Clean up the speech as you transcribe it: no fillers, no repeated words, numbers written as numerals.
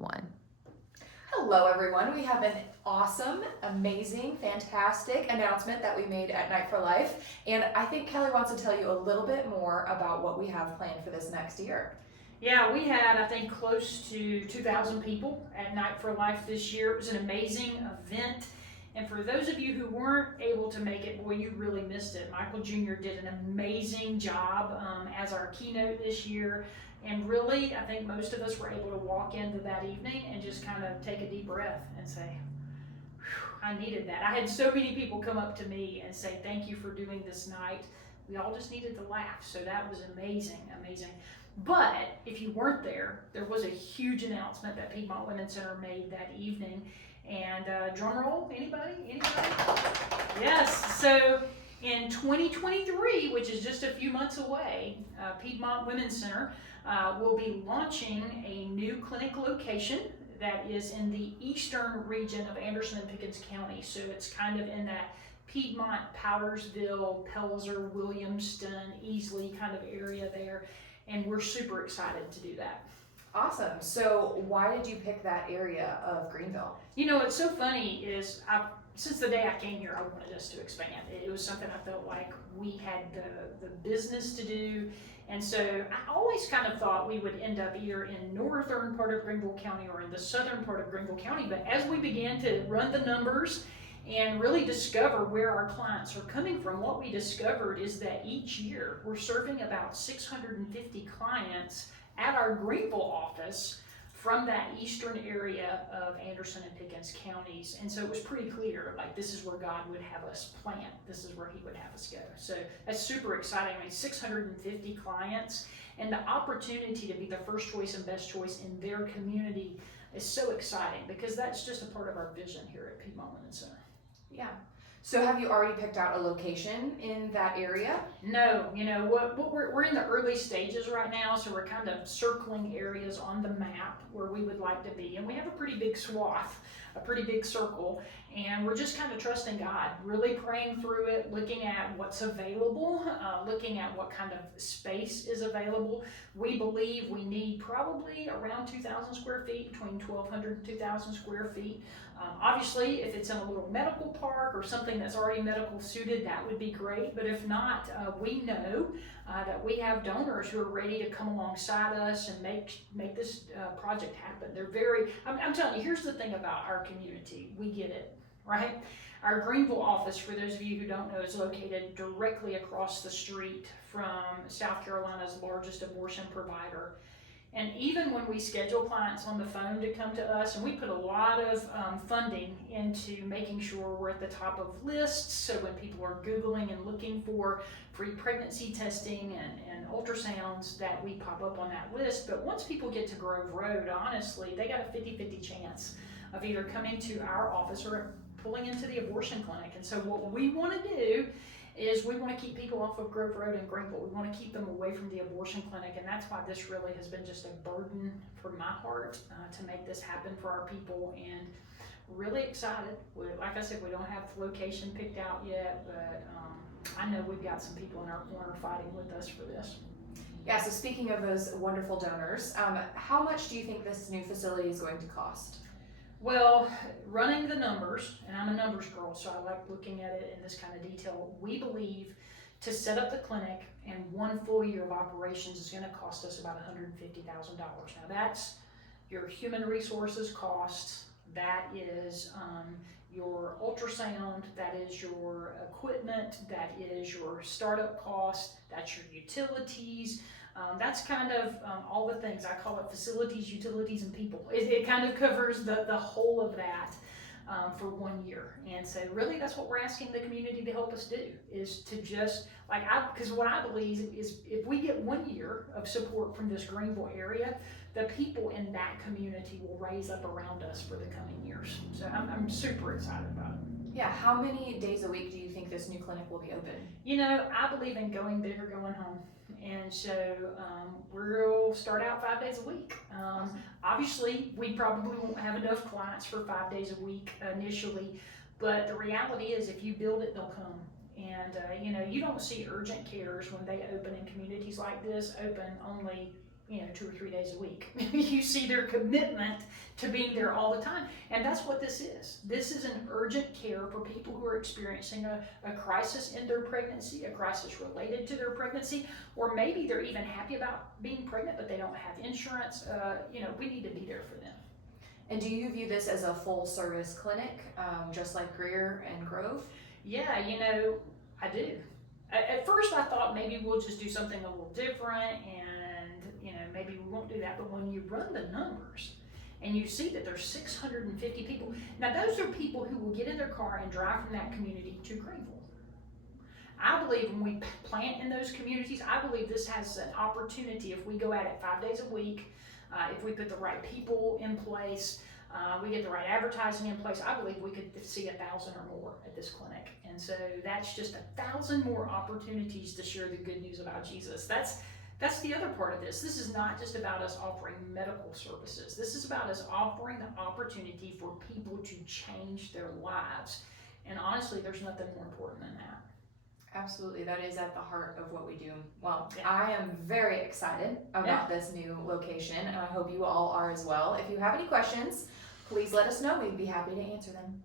1. Hello, everyone. We have an awesome, amazing, fantastic announcement that we made at Night for Life. And I think Kelly wants to tell you a little bit more about what we have planned for this next year. Yeah, we had, I think, close to 2,000 people at Night for Life this year. It was an amazing event. And for those of you who weren't able to make it, boy, you really missed it. Michael Jr. did an amazing job as our keynote this year. And really, I think most of us were able to walk into that evening and just kind of take a deep breath and say, I needed that. I had so many people come up to me and say, thank you for doing this night. We all just needed to laugh. So that was amazing, amazing. But if you weren't there, there was a huge announcement that Piedmont Women's Center made that evening. And drum roll, anybody? Yes, so in 2023, which is just a few months away, Piedmont Women's Center will be launching a new clinic location that is in the eastern region of Anderson and Pickens County. So it's kind of in that Piedmont, Powdersville, Pelzer, Williamston, Easley kind of area there. And we're super excited to do that. Awesome. So why did you pick that area of Greenville? You know, what's so funny is since the day I came here, I wanted us to expand. It was something I felt like we had the business to do. And so I always kind of thought we would end up either in northern part of Greenville County or in the southern part of Greenville County. But as we began to run the numbers and really discover where our clients are coming from, what we discovered is that each year we're serving about 650 clients at our Greenville office from that eastern area of Anderson and Pickens counties. And so it was pretty clear, like, this is where God would have us plant. This is where he would have us go. So that's super exciting. I mean, 650 clients, and the opportunity to be the first choice and best choice in their community is so exciting, because that's just a part of our vision here at Piedmont Women's Center. Yeah. So have you already picked out a location in that area? No, you know what we're in the early stages right now, so we're kind of circling areas on the map where we would like to be, and we have a pretty big swath, a pretty big circle, and we're just kind of trusting God, really praying through it, looking at what's available, looking at what kind of space is available. We believe we need probably around 2,000 square feet, between 1,200 and 2,000 square feet. Obviously, if it's in a little medical park or something that's already medical suited, that would be great. But if not, we know that we have donors who are ready to come alongside us and make this project happen. They're I'm telling you, here's the thing about our community. We get it, right? Our Greenville office, for those of you who don't know, is located directly across the street from South Carolina's largest abortion provider. And even when we schedule clients on the phone to come to us, and we put a lot of funding into making sure we're at the top of lists, so when people are Googling and looking for free pregnancy testing and ultrasounds, that we pop up on that list. But once people get to Grove Road, honestly, they got a 50-50 chance of either coming to our office or pulling into the abortion clinic. And so what we want to do is we want to keep people off of Grove Road and Greenville. We want to keep them away from the abortion clinic, and that's why this really has been just a burden for my heart to make this happen for our people, and really excited. Like I said, we don't have the location picked out yet, but I know we've got some people in our corner fighting with us for this. Yeah, so speaking of those wonderful donors, how much do you think this new facility is going to cost? Well, running the numbers, and I'm a numbers girl, so I like looking at it in this kind of detail. We believe to set up the clinic and one full year of operations is going to cost us about $150,000. Now that's your human resources costs, that is your ultrasound, that is your equipment, that is your startup cost, that's your utilities. That's kind of all the things. I call it facilities, utilities, and people. It kind of covers the whole of that for 1 year. And so really that's what we're asking the community to help us do, is to just, because what I believe is if we get 1 year of support from this Greenville area, the people in that community will raise up around us for the coming years. So I'm super excited about it. Yeah, how many days a week do you think this new clinic will be open? You know, I believe in going big or going home. And so we'll start out 5 days a week. Obviously, we probably won't have enough clients for 5 days a week initially, but the reality is if you build it, they'll come. And you know, you don't see urgent cares when they open in communities like this open only 2 or 3 days a week. You see their commitment to being there all the time. And that's what this is. This is an urgent care for people who are experiencing a crisis in their pregnancy, a crisis related to their pregnancy, or maybe they're even happy about being pregnant, but they don't have insurance. We need to be there for them. And do you view this as a full service clinic, just like Greer and Grove? Yeah, I do. At first I thought maybe we'll just do something a little different and, maybe we won't do that. But when you run the numbers and you see that there's 650 people, now those are people who will get in their car and drive from that community to Greenville. I believe when we plant in those communities, I believe this has an opportunity if we go at it 5 days a week, if we put the right people in place, we get the right advertising in place, I believe we could see 1,000 or more at this clinic. And so that's just 1,000 more opportunities to share the good news about Jesus. That's the other part of this. This is not just about us offering medical services. This is about us offering the opportunity for people to change their lives. And honestly, there's nothing more important than that. Absolutely, that is at the heart of what we do. Well, Yeah. I am very excited about this new location, and I hope you all are as well. If you have any questions, please let us know. We'd be happy to answer them.